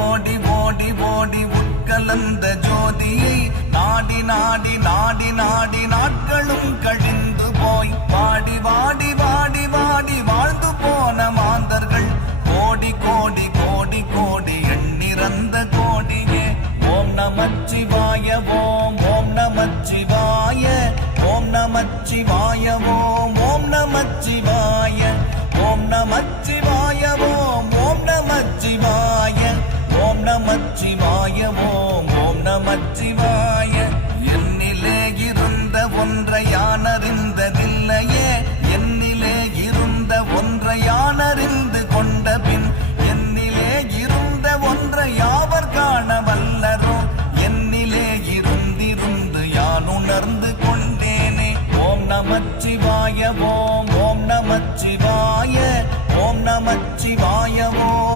ஓடி ஓடி ஓடி உட்கலந்த ஜோதியை நாடி நாடி நாடி நாடி நாட்களும் கழிந்து போய் வாடி வாடி வாடி வாடி வாழ்ந்து போன மாந்தர்கள் கோடி கோடி கோடி கோடி எண்ணிறந்த கோடியே. ஓம் நமச்சிவாய ஓம் ஓம் நமச்சிவாய ஓம் நமச்சிவாய ஓம் ஓம் நமச்சிவாய ஓம் நமச்சிவாய ஓம் ஓம் நமச்சிவாய ஓம் நமச்சிவாய ஓம் ஓம் நமச்சிவாய. என்னிலே இருந்த ஒன்றை யானறிந்ததில்லையே, என்னிலே இருந்த ஒன்றை யானறிந்து கொண்ட பின் என்னிலே இருந்த ஒன்றை யாவர் காண வல்லரோ, என்னிலே இருந்திருந்து யான் உணர்ந்து கொண்டேனே. ஓம் நமச்சிவாய ஓம் ஓம் நமச்சிவாய ஓம் நமச்சிவாய ஓம்